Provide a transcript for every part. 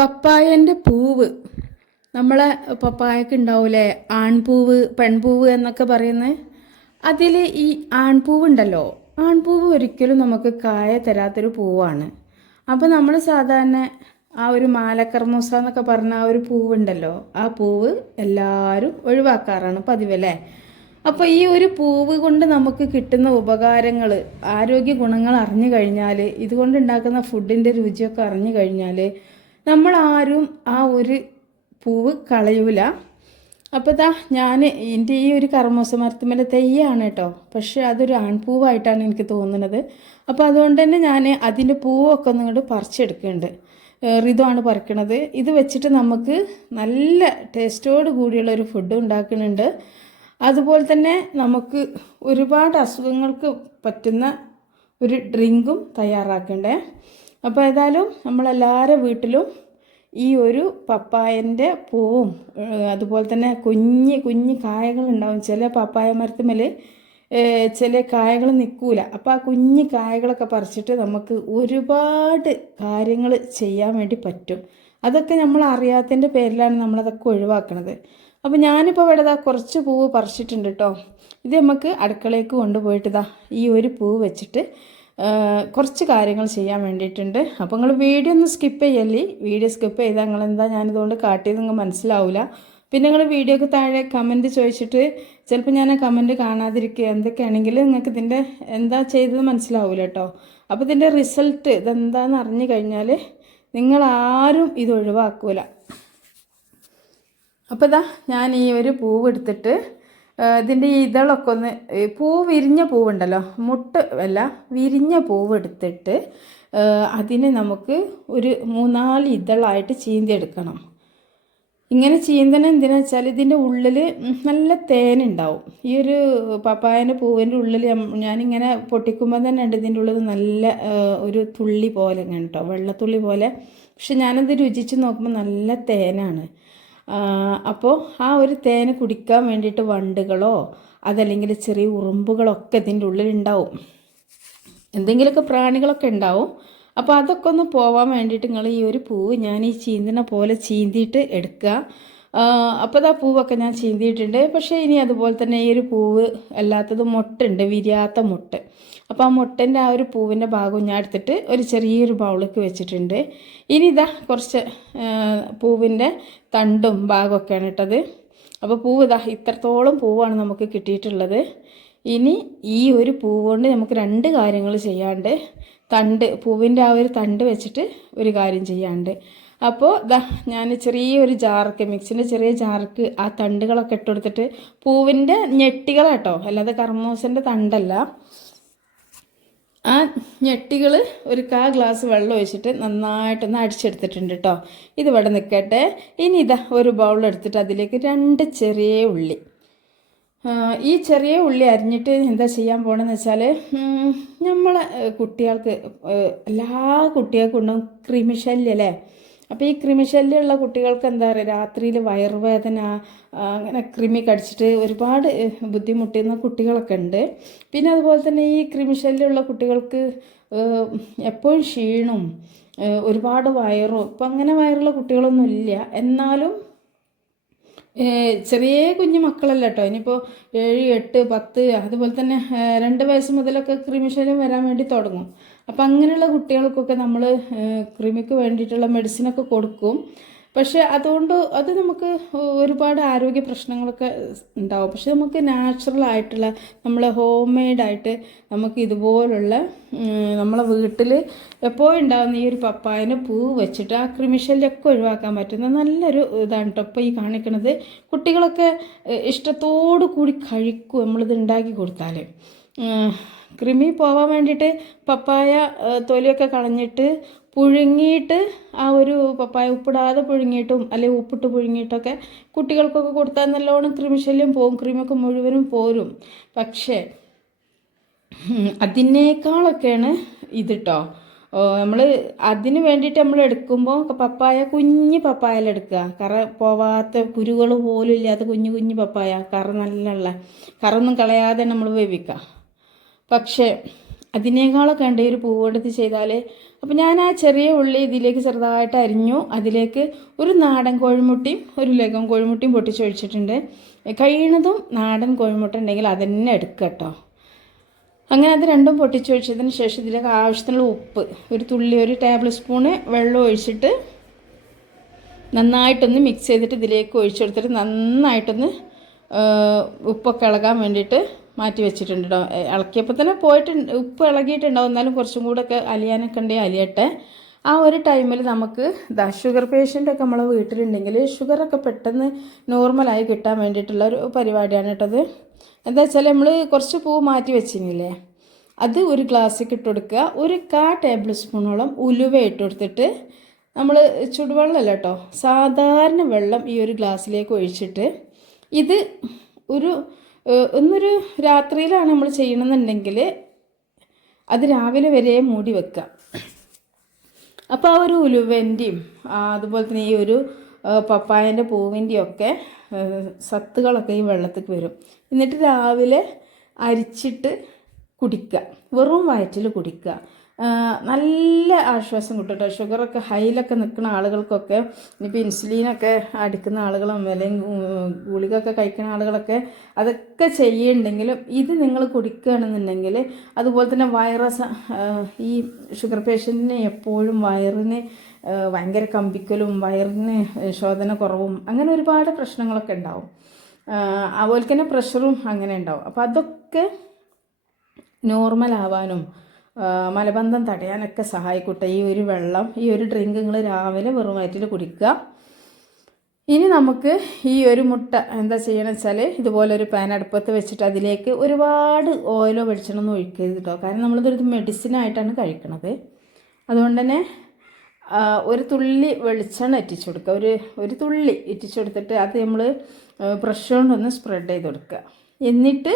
പപ്പായന്റെ പൂവ്. നമ്മളെ പപ്പായക്ക് ഉണ്ടാവൂലേ? ആൺപൂവ് പെൺപൂവ് എന്നൊക്കെ പറയുന്നത് അതിൽ ഈ ആൺപൂവ് ഉണ്ടല്ലോ. ആൺപൂവ് ഒരിക്കലും നമുക്ക് കായ തരാത്തൊരു പൂവാണ്. അപ്പോൾ നമ്മൾ സാധാരണ ആ ഒരു മാലക്കർമൂസ എന്നൊക്കെ പറഞ്ഞ ആ ഒരു പൂവുണ്ടല്ലോ ആ പൂവ് എല്ലാവരും ഒഴിവാക്കാറാണ് പതിവല്ലേ? അപ്പോൾ ഈ ഒരു പൂവ് കൊണ്ട് നമുക്ക് കിട്ടുന്ന ഉപകാരങ്ങൾ ആരോഗ്യ ഗുണങ്ങൾ അറിഞ്ഞു കഴിഞ്ഞാൽ ഇതുകൊണ്ട് ഉണ്ടാക്കുന്ന ഫുഡിന്റെ രുചിയൊക്കെ അറിഞ്ഞു കഴിഞ്ഞാൽ നമ്മൾ ആരും ആ ഒരു പൂവ് കളയൂല. അപ്പോൾ ദാ ഞാൻ എന്റെ ഈ ഒരു കർമ്മോസ മരത്തുമ്മലെ തെയ്യാണ് കേട്ടോ പക്ഷേ അതൊരു ആൺപൂവായിട്ടാണ് എനിക്ക് തോന്നുന്നത്. അപ്പോൾ അതുകൊണ്ട് തന്നെ ഞാൻ അതിന്റെ പൂവൊക്കെ ഒന്ന് പറിച്ചെടുക്കുന്നുണ്ട് ഏഹ് ഋതുവാണ് പറിക്കണത്. ഇത് വെച്ചിട്ട് നമുക്ക് നല്ല ടേസ്റ്റോട് കൂടിയുള്ള ഒരു ഫുഡ് ഉണ്ടാക്കുന്നുണ്ട് അതുപോലെ തന്നെ നമുക്ക് ഒരുപാട് അസുഖങ്ങൾക്ക് പറ്റുന്ന ഒരു ഡ്രിങ്കും തയ്യാറാക്കണ്ടേ. അപ്പോൾ ഏതായാലും നമ്മളെല്ലാവരുടെ വീട്ടിലും ഈ ഒരു പപ്പായന്റെ പൂവും അതുപോലെ തന്നെ കുഞ്ഞ് കുഞ്ഞ് കായകളുണ്ടാവും ചില പപ്പായ മരത്തുമ്മൽ ചില കായകൾ നിൽക്കൂല. അപ്പോൾ ആ കുഞ്ഞ് കായകളൊക്കെ പറിച്ചിട്ട് നമുക്ക് ഒരുപാട് കാര്യങ്ങൾ ചെയ്യാൻ വേണ്ടി പറ്റും. അതൊക്കെ നമ്മൾ അറിയാത്തതിന്റെ പേരിലാണ് നമ്മളതൊക്കെ ഒഴിവാക്കുന്നത് അപ്പോൾ ഞാനിപ്പോൾ ഇവിടെ കുറച്ച് പൂവ് പറിച്ചിട്ടുണ്ട് കേട്ടോ ഇത് നമുക്ക് അടുക്കളയ്ക്ക് കൊണ്ടുപോയിട്ട് ഈ ഒരു പൂവ് വെച്ചിട്ട് കുറച്ച് കാര്യങ്ങൾ ചെയ്യാൻ വേണ്ടിയിട്ടുണ്ട്. അപ്പോൾ നിങ്ങൾ വീഡിയോ ഒന്ന് സ്കിപ്പ് ചെയ്യല്ലേ? വീഡിയോ സ്കിപ്പ് ചെയ്താൽ നിങ്ങൾ എന്താ ഞാനിതുകൊണ്ട് കാട്ടിയത് നിങ്ങൾക്ക് മനസ്സിലാവില്ല പിന്നെ നിങ്ങൾ വീഡിയോക്ക് താഴെ കമന്റ് ചോദിച്ചിട്ട് ചിലപ്പോൾ ഞാൻ ആ കമന്റ് കാണാതിരിക്കുക. എന്തൊക്കെയാണെങ്കിൽ നിങ്ങൾക്ക് ഇതിന്റെ എന്താ ചെയ്തത് മനസ്സിലാവില്ല കേട്ടോ അപ്പോൾ ഇതിന്റെ റിസൾട്ട് ഇതെന്താണെന്ന് അറിഞ്ഞു കഴിഞ്ഞാൽ നിങ്ങളാരും ഇത് ഒഴിവാക്കൂല. അപ്പോൾ ഇതാ ഞാൻ ഈ ഒരു പൂവ് എടുത്തിട്ട് ഇതിന്റെ ഇതളൊക്കെ ഒന്ന് പൂ വിരിഞ്ഞ പൂവുണ്ടല്ലോ. മുട്ട് അല്ല വിരിഞ്ഞ പൂവ് എടുത്തിട്ട് അതിനെ നമുക്ക് ഒരു മൂന്നാൽ ഇതളായിട്ട് ചീന്തിയെടുക്കണം. ഇങ്ങനെ ചീന്തണം എന്തിനാ വെച്ചാൽ ഇതിന്റെ ഉള്ളിൽ നല്ല തേനുണ്ടാവും. ഈ ഒരു പപ്പായന്റെ പൂവിന്റെ ഉള്ളിൽ ഞാനിങ്ങനെ പൊട്ടിക്കുമ്പോൾ തന്നെ ഉണ്ട് ഇതിന്റെ ഉള്ളിൽ നല്ല ഒരു തുള്ളി പോലെ ഇങ്ങനെ കേട്ടോ വെള്ളത്തുള്ളി പോലെ. പക്ഷെ ഞാനത് രുചിച്ച് നോക്കുമ്പോൾ നല്ല തേനാണ്. അപ്പോൾ ആ ഒരു തേന് കുടിക്കാൻ വേണ്ടിയിട്ട് വണ്ടുകളോ അതല്ലെങ്കിൽ ചെറിയ ഉറുമ്പുകളൊക്കെ ഇതിന്റെ ഉള്ളിലുണ്ടാവും. എന്തെങ്കിലുമൊക്കെ പ്രാണികളൊക്കെ ഉണ്ടാവും. അപ്പോൾ അതൊക്കെ ഒന്ന് പോവാൻ വേണ്ടിയിട്ട് നിങ്ങൾ ഈ ഒരു പൂവ് ഞാൻ ഈ ചീന്തിനെ പോലെ ചീന്തിയിട്ട് എടുക്കുക. അപ്പോൾ ആ പൂവൊക്കെ ഞാൻ ചീന്തിയിട്ടുണ്ട്. പക്ഷേ ഇനി അതുപോലെ തന്നെ ഈ ഒരു പൂവ് അല്ലാത്തത് മുട്ടുണ്ട് വിരിയാത്ത മുട്ട്. അപ്പോൾ ആ മുട്ടന്റെ ആ ഒരു പൂവിന്റെ ഭാഗം ഞാൻ എടുത്തിട്ട് ഒരു ചെറിയൊരു ബൗളിക്ക് വെച്ചിട്ടുണ്ട്. ഇനി ഇതാ കുറച്ച് പൂവിന്റെ തണ്ടും ഭാഗമൊക്കെയാണ് ഇട്ടത്. അപ്പോൾ പൂവ് ഇതാ ഇത്രത്തോളം പൂവാണ് നമുക്ക് കിട്ടിയിട്ടുള്ളത്. ഇനി ഈ ഒരു പൂവ് കൊണ്ട് നമുക്ക് രണ്ട് കാര്യങ്ങൾ ചെയ്യാണ്ട് തണ്ട് പൂവിന്റെ ആ ഒരു തണ്ട് വെച്ചിട്ട് ഒരു കാര്യം ചെയ്യാണ്ട്. അപ്പോൾ ദാ ഞാൻ ചെറിയൊരു ജാർക്ക് മിക്സിന്റെ ചെറിയ ജാർക്ക് ആ തണ്ടുകളൊക്കെ ഇട്ട് കൊടുത്തിട്ട് പൂവിന്റെ ഞെട്ടികളാട്ടോ അല്ലാതെ കർമ്മോസിന്റെ തണ്ടല്ല. ആ ഞെട്ടികൾ ഒരു കാ ഗ്ലാസ് വെള്ളം ഒഴിച്ചിട്ട് നന്നായിട്ടൊന്ന് അടിച്ചെടുത്തിട്ടുണ്ട് കേട്ടോ ഇത് ഇവിടെ നിൽക്കട്ടെ ഇനി ഇതാ ഒരു ബൗൾ എടുത്തിട്ട് അതിലേക്ക് രണ്ട് ചെറിയ ഉള്ളി. ഈ ചെറിയ ഉള്ളി അരിഞ്ഞിട്ട് എന്താ ചെയ്യാൻ പോകണമെന്ന് വെച്ചാൽ നമ്മളെ കുട്ടികൾക്ക് എല്ലാ കുട്ടികൾക്കും ഉണ്ടാവും ക്രിമിശല്യല്ലേ അപ്പോൾ ഈ കൃമിശല്യമുള്ള കുട്ടികൾക്ക് എന്താ പറയുക രാത്രിയിൽ വയറുവേദന അങ്ങനെ കൃമി കടിച്ചിട്ട് ഒരുപാട് ബുദ്ധിമുട്ടുന്ന കുട്ടികളൊക്കെ ഉണ്ട്. പിന്നെ അതുപോലെ തന്നെ ഈ കൃമിശല്യമുള്ള കുട്ടികൾക്ക് എപ്പോഴും ക്ഷീണും ഒരുപാട് വയറും ഇപ്പം അങ്ങനെ വയറുള്ള കുട്ടികളൊന്നുമില്ല. എന്നാലും ചെറിയ കുഞ്ഞു മക്കളല്ല കേട്ടോ ഇനിയിപ്പോൾ ഏഴ് എട്ട് പത്ത് അതുപോലെ തന്നെ രണ്ട് വയസ്സ് മുതലൊക്കെ കൃമിശല്യം വരാൻ വേണ്ടി തുടങ്ങും. അപ്പം അങ്ങനെയുള്ള കുട്ടികൾക്കൊക്കെ നമ്മൾ കൃമിക്ക് വേണ്ടിയിട്ടുള്ള മെഡിസിനൊക്കെ കൊടുക്കും. പക്ഷേ അതുകൊണ്ട് അത് നമുക്ക് ഒരുപാട് ആരോഗ്യ പ്രശ്നങ്ങളൊക്കെ ഉണ്ടാവും. പക്ഷെ നമുക്ക് നാച്ചുറൽ ആയിട്ടുള്ള നമ്മൾ ഹോം മെയ്ഡായിട്ട് നമുക്ക് ഇതുപോലുള്ള നമ്മളെ വീട്ടിൽ എപ്പോഴും ഉണ്ടാകുന്ന ഈ ഒരു പപ്പായനെ പൂ വെച്ചിട്ട് ആ ക്രിമിശല്യൊക്കെ ഒഴിവാക്കാൻ പറ്റുന്ന നല്ലൊരു ഇതാണ് കേട്ടോ ഇപ്പോൾ ഈ കാണിക്കുന്നത് കുട്ടികളൊക്കെ ഇഷ്ടത്തോടു കൂടി കഴിക്കും നമ്മളിത് ഉണ്ടാക്കി കൊടുത്താൽ കൃമി പോവാൻ വേണ്ടിയിട്ട് പപ്പായ തൊലിയൊക്കെ കളഞ്ഞിട്ട് പുഴുങ്ങിയിട്ട് ആ ഒരു പപ്പായ ഉപ്പിടാതെ പുഴുങ്ങിയിട്ടും അല്ലെങ്കിൽ ഉപ്പിട്ട് പുഴുങ്ങിയിട്ടൊക്കെ കുട്ടികൾക്കൊക്കെ കൊടുത്താൽ നല്ലോണം ക്രിമിശല്യം പോവും ക്രീമൊക്കെ മുഴുവനും പോരും. പക്ഷേ അതിനേക്കാളൊക്കെയാണ് ഇത് കേട്ടോ നമ്മൾ അതിന് വേണ്ടിയിട്ട് നമ്മൾ എടുക്കുമ്പോൾ പപ്പായ കുഞ്ഞ് പപ്പായല എടുക്കുക. കറ പോവാത്ത കുരുകൾ പോലും ഇല്ലാത്ത കുഞ്ഞു കുഞ്ഞു പപ്പായ കറ നല്ല കറൊന്നും കളയാതെ നമ്മൾ വേവിക്കുക. പക്ഷേ അതിനേക്കാളൊക്കെ ഉണ്ട് ഒരു പൂവെടുത്ത് ചെയ്താൽ അപ്പോൾ ഞാൻ ആ ചെറിയ ഉള്ളി ഇതിലേക്ക് ചെറുതായിട്ട് അരിഞ്ഞു. അതിലേക്ക് ഒരു നാടൻ കോഴിമുട്ടിയും ഒരു ലഘം കോഴിമുട്ടിയും പൊട്ടിച്ചൊഴിച്ചിട്ടുണ്ട് കഴിയണതും നാടൻ കോഴിമുട്ട ഉണ്ടെങ്കിൽ അതന്നെ എടുക്കുക കേട്ടോ. അങ്ങനെ അത് രണ്ടും പൊട്ടിച്ചൊഴിച്ചതിന് ശേഷം ഇതിലേക്ക് ആവശ്യത്തിനുള്ള ഉപ്പ് ഒരു തുള്ളി ഒരു ടേബിൾ സ്പൂണ് വെള്ളം ഒഴിച്ചിട്ട് നന്നായിട്ടൊന്ന് മിക്സ് ചെയ്തിട്ട് ഇതിലേക്ക് ഒഴിച്ചെടുത്തിട്ട് നന്നായിട്ടൊന്ന് ഉപ്പൊക്കെ ഇളകാൻ വേണ്ടിയിട്ട് മാറ്റി വെച്ചിട്ടുണ്ട് കേട്ടോ ഇളക്കിയപ്പോൾ തന്നെ പോയിട്ട് ഉപ്പ് ഇളകിയിട്ടുണ്ടാവും. എന്നാലും കുറച്ചും കൂടെ ഒക്കെ അലിയാനൊക്കെ ഉണ്ടെങ്കിൽ അലിയട്ടെ. ആ ഒരു ടൈമിൽ നമുക്ക് ദാ ഷുഗർ പേഷ്യന്റൊക്കെ നമ്മളെ വീട്ടിലുണ്ടെങ്കിൽ ഷുഗറൊക്കെ പെട്ടെന്ന് നോർമലായി കിട്ടാൻ വേണ്ടിയിട്ടുള്ള ഒരു പരിപാടിയാണ് കേട്ടത് എന്താ വെച്ചാൽ നമ്മൾ കുറച്ച് പൂ മാറ്റി വെച്ചിരുന്നില്ലേ? അത് ഒരു ഗ്ലാസ്സിൽ ഇട്ട് കൊടുക്കുക. ഒരു കാ ടേബിൾ സ്പൂണോളം ഉലുവ ഇട്ട് കൊടുത്തിട്ട് നമ്മൾ ചുടുവെള്ളമല്ല കേട്ടോ സാധാരണ വെള്ളം ഈ ഒരു ഗ്ലാസ്സിലേക്ക് ഒഴിച്ചിട്ട് ഇത് ഒരു ഒന്നൊരു രാത്രിയിലാണ് നമ്മൾ ചെയ്യണമെന്നുണ്ടെങ്കിൽ അത് രാവിലെ വരെ മൂടി വെക്കുക. അപ്പോൾ ആ ഒരു ഉലുവന്റെയും അതുപോലെ തന്നെ ഈ ഒരു പപ്പായന്റെ പൂവിന്റെയും ഒക്കെ സത്തുകളൊക്കെ ഈ വെള്ളത്തേക്ക് വരും. എന്നിട്ട് രാവിലെ അരിച്ചിട്ട് കുടിക്കുക. വെറും വയറ്റിൽ കുടിക്കുക. നല്ല ആശ്വാസം കിട്ടും കേട്ടോ ഷുഗറൊക്കെ ഹൈലൊക്കെ നിൽക്കുന്ന ആളുകൾക്കൊക്കെ ഇനിയിപ്പോൾ ഇൻസുലിനൊക്കെ അടിക്കുന്ന ആളുകളും അല്ലെങ്കിൽ ഗുളിക ഗുളികയൊക്കെ കഴിക്കുന്ന ആളുകളൊക്കെ അതൊക്കെ ചെയ്യുന്നുണ്ടെങ്കിലും ഇത് നിങ്ങൾ കുടിക്കുകയാണെന്നുണ്ടെങ്കിൽ അതുപോലെ തന്നെ വൈറസ് ഈ ഷുഗർ പേഷ്യന്റിന് എപ്പോഴും വയറിന് ഭയങ്കര കമ്പിക്കലും വയറിന് ശോധന കുറവും അങ്ങനെ ഒരുപാട് പ്രശ്നങ്ങളൊക്കെ ഉണ്ടാവും. അതുപോലെ തന്നെ പ്രഷറും അങ്ങനെ ഉണ്ടാവും. അപ്പോൾ അതൊക്കെ നോർമൽ ആവാനും മലബന്ധം തടയാനൊക്കെ സഹായിക്കട്ടെ. ഈ ഒരു വെള്ളം ഈ ഒരു ഡ്രിങ്ക് നിങ്ങൾ രാവിലെ വെറും വയറ്റിൽ കുടിക്കുക. ഇനി നമുക്ക് ഈ ഒരു മുട്ട എന്താ ചെയ്യണമെന്ന് വെച്ചാൽ ഇതുപോലെ ഒരു പാൻ അടുപ്പത്ത് വെച്ചിട്ട് അതിലേക്ക് ഒരുപാട് ഓയിലോ വെളിച്ചെണ്ണമൊന്നും ഒഴിക്കരുത് കേട്ടോ കാരണം നമ്മളിതൊരു മെഡിസിനായിട്ടാണ് കഴിക്കണത്. അതുകൊണ്ട് തന്നെ ഒരു തുള്ളി വെളിച്ചെണ്ണ ഇറ്റിച്ചു കൊടുക്കുക. ഒരു ഒരു തുള്ളി ഇറ്റിച്ചു കൊടുത്തിട്ട് അത് നമ്മൾ ബ്രഷ് കൊണ്ടൊന്ന് സ്പ്രെഡ് ചെയ്ത് കൊടുക്കുക. എന്നിട്ട്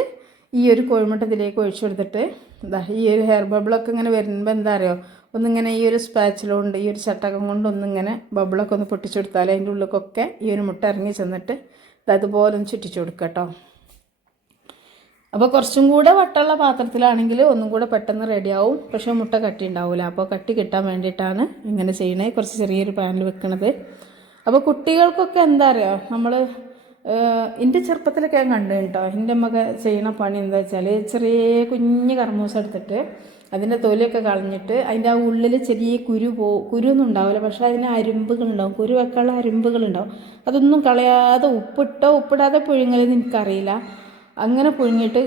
ഈ ഒരു കോഴിമുട്ട ഇതിലേക്ക് ഒഴിച്ചു കൊടുത്തിട്ട് ഇതാ ഈ ഒരു ഹെയർ ബബിളൊക്കെ ഇങ്ങനെ വരുമ്പോൾ എന്താ അറിയോ? ഒന്നിങ്ങനെ ഈ ഒരു സ്പാച്ചിലുകൊണ്ട് ഈ ഒരു ചട്ടകം കൊണ്ട് ഒന്നിങ്ങനെ ബബിളൊക്കെ ഒന്ന് പൊട്ടിച്ചു കൊടുത്താൽ അതിന്റെ ഉള്ളിലേക്കൊക്കെ ഈ ഒരു മുട്ട ഇറങ്ങി ചെന്നിട്ട് അതുപോലെ ഒന്ന് ചുറ്റിച്ചു കൊടുക്കുക കേട്ടോ അപ്പോൾ കുറച്ചും കൂടെ വട്ടമുള്ള പാത്രത്തിലാണെങ്കിൽ ഒന്നും കൂടെ പെട്ടെന്ന് റെഡിയാവും പക്ഷേ മുട്ട കട്ടി ഉണ്ടാവില്ല അപ്പോൾ കട്ടി കിട്ടാൻ വേണ്ടിയിട്ടാണ് ഇങ്ങനെ ചെയ്യണേ. കുറച്ച് ചെറിയൊരു പാനിൽ വെക്കണത്. അപ്പോൾ കുട്ടികൾക്കൊക്കെ എന്താ അറിയാം? നമ്മൾ എന്റെ ചെറുപ്പത്തിലൊക്കെ ഞാൻ കണ്ടു കേട്ടോ. എന്റെ അമ്മയ്ക്ക് ചെയ്യുന്ന പണി എന്താ വെച്ചാൽ ചെറിയ കുഞ്ഞ് കർമ്മൂസ എടുത്തിട്ട് അതിന്റെ തൊലിയൊക്കെ കളഞ്ഞിട്ട് അതിന്റെ ആ ഉള്ളിൽ ചെറിയ കുരു പോ കുരുവൊന്നും ഉണ്ടാവില്ല. പക്ഷേ അതിന് അരുമ്പുകളുണ്ടാവും കുരു വെക്കാനുള്ള അരുമ്പുകളുണ്ടാവും അതൊന്നും കളയാതെ ഉപ്പിട്ടോ ഉപ്പിടാതെ പുഴുങ്ങലെന്ന് എനിക്കറിയില്ല. അങ്ങനെ പുഴുങ്ങിയിട്ട്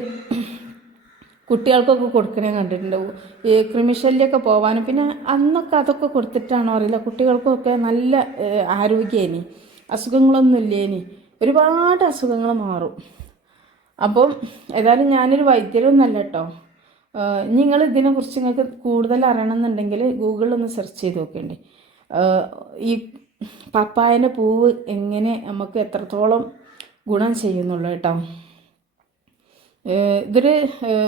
കുട്ടികൾക്കൊക്കെ കൊടുക്കണേ കണ്ടിട്ടുണ്ട്. ഈ കൃമിശല്യമൊക്കെ പോകാനും പിന്നെ അന്നൊക്കെ അതൊക്കെ കൊടുത്തിട്ടാണോ അറിയില്ല. കുട്ടികൾക്കൊക്കെ നല്ല ആരോഗ്യമേനി അസുഖങ്ങളൊന്നും ഇല്ലേനി. ഒരുപാട് അസുഖങ്ങൾ മാറും. അപ്പം ഏതായാലും ഞാനൊരു വൈദ്യരൊന്നല്ല കേട്ടോ നിങ്ങൾ ഇതിനെക്കുറിച്ച് നിങ്ങൾക്ക് കൂടുതൽ അറിയണമെന്നുണ്ടെങ്കിൽ ഗൂഗിളിൽ ഒന്ന് സെർച്ച് ചെയ്ത് നോക്കേണ്ടി. ഈ പപ്പായന്റെ പൂവ് എങ്ങനെ നമുക്ക് എത്രത്തോളം ഗുണം ചെയ്യുന്നുള്ളൂ കേട്ടോ ഇതൊരു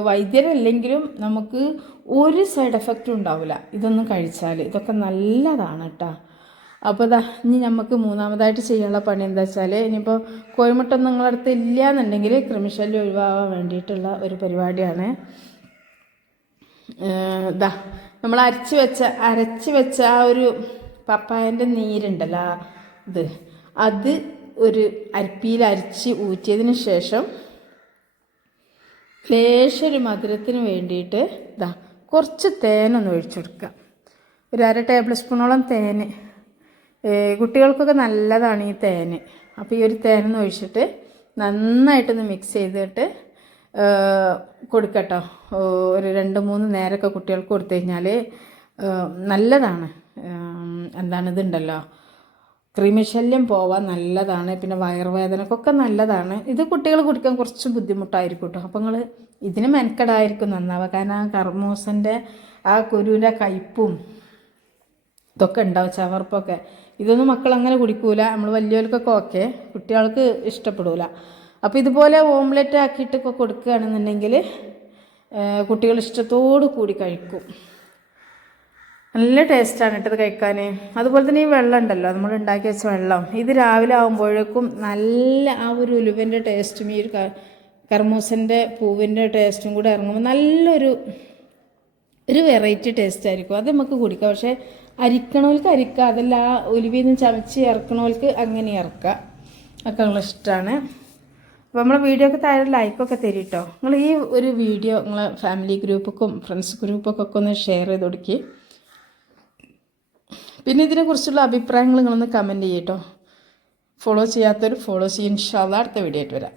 വൈദ്യരല്ലെങ്കിലും നമുക്ക് ഒരു സൈഡ് എഫക്റ്റും ഉണ്ടാവില്ല. ഇതൊന്നും കഴിച്ചാൽ ഇതൊക്കെ നല്ലതാണ് കേട്ടോ അപ്പോൾ ദാ ഇനി നമുക്ക് മൂന്നാമതായിട്ട് ചെയ്യാനുള്ള പണി എന്താ വെച്ചാൽ ഇനിയിപ്പോൾ കോഴിമുട്ട നിങ്ങളടുത്ത് ഇല്ല എന്നുണ്ടെങ്കിൽ ക്രിമിശല്യം ഒഴിവാകാൻ വേണ്ടിയിട്ടുള്ള ഒരു പരിപാടിയാണ്. ഇതാ നമ്മൾ അരച്ച് വെച്ച അരച്ച് വെച്ച ആ ഒരു പപ്പായന്റെ നീരുണ്ടല്ലോ ഇത്. അത് ഒരു അരിപ്പിയിൽ അരിച്ച് ഊറ്റിയതിന് ശേഷം ലേശൊരു മധുരത്തിന് വേണ്ടിയിട്ട് ഇതാ കുറച്ച് തേനൊന്ന് ഒഴിച്ചു കൊടുക്കുക ഒരു അര ടേബിൾ സ്പൂണോളം തേന്. കുട്ടികൾക്കൊക്കെ നല്ലതാണ് ഈ തേൻ അപ്പോൾ ഈ ഒരു തേനൊന്ന് ഒഴിച്ചിട്ട് നന്നായിട്ടൊന്ന് മിക്സ് ചെയ്തിട്ട് കൊടുക്കട്ടോ. ഒരു രണ്ട് മൂന്ന് നേരമൊക്കെ കുട്ടികൾക്ക് കൊടുത്തു കഴിഞ്ഞാൽ നല്ലതാണ്. ഉം, എന്താണ് ഇതുണ്ടല്ലോ. ക്രിമിശല്യം പോവാൻ നല്ലതാണ്. പിന്നെ വയറുവേദനക്കൊക്കെ നല്ലതാണ്. ഇത് കുട്ടികൾ കുടിക്കാൻ കുറച്ച് ബുദ്ധിമുട്ടായിരിക്കും കേട്ടോ അപ്പോൾ നിങ്ങൾ ഇതിന് മെനക്കെടായിരിക്കും നന്നാവുക കാരണം ആ കർമൂസന്റെ ആ കുരുവിന്റെ കയ്പും ഇതൊക്കെ ഉണ്ടാവും ചവർപ്പൊക്കെ. ഇതൊന്നും മക്കൾ അങ്ങനെ കുടിക്കൂല. നമ്മൾ വലിയവർക്കൊക്കെ ഓക്കെ. കുട്ടികൾക്ക് ഇഷ്ടപ്പെടില്ല അപ്പോൾ ഇതുപോലെ ഓംലെറ്റ് ആക്കിയിട്ടൊക്കെ കൊടുക്കുകയാണെന്നുണ്ടെങ്കിൽ കുട്ടികൾ ഇഷ്ടത്തോടു കൂടി കഴിക്കും. നല്ല ടേസ്റ്റാണ് കേട്ടത് കഴിക്കാൻ അതുപോലെ തന്നെ ഈ വെള്ളം ഉണ്ടല്ലോ നമ്മൾ ഉണ്ടാക്കി വെച്ച വെള്ളം. ഇത് രാവിലെ ആകുമ്പോഴേക്കും നല്ല ആ ഒരു ഉലുവന്റെ ടേസ്റ്റും ഈ ഒരു കർമൂസിന്റെ പൂവിന്റെ ടേസ്റ്റും കൂടെ ഇറങ്ങുമ്പോൾ നല്ലൊരു ഒരു വെറൈറ്റി ടേസ്റ്റ് ആയിരിക്കും. അത് നമുക്ക് കുടിക്കാം. പക്ഷേ അരിക്കണവർക്ക് അരിക്കുക അതല്ല ആ ഒലിവിൽ നിന്ന് ചമച്ച് ഇറക്കണോൽക്ക് അങ്ങനെ ഇറക്കുക ഒക്കെ നിങ്ങൾ ഇഷ്ടമാണ് അപ്പോൾ നമ്മളെ വീഡിയോ ഒക്കെ താഴെ ലൈക്കൊക്കെ തരും കേട്ടോ നിങ്ങൾ ഈ ഒരു വീഡിയോ നിങ്ങളെ ഫാമിലി ഗ്രൂപ്പൊക്കും ഫ്രണ്ട്സ് ഗ്രൂപ്പൊക്കെ ഒന്ന് ഷെയർ ചെയ്ത് കൊടുക്കി. പിന്നെ ഇതിനെക്കുറിച്ചുള്ള അഭിപ്രായങ്ങൾ നിങ്ങളൊന്ന് കമന്റ് ചെയ്യട്ടോ ഫോളോ ചെയ്യാത്തവർ ഫോളോ ചെയ്യും. ഇൻഷാല്ല അടുത്ത വീഡിയോ ആയിട്ട് വരാം.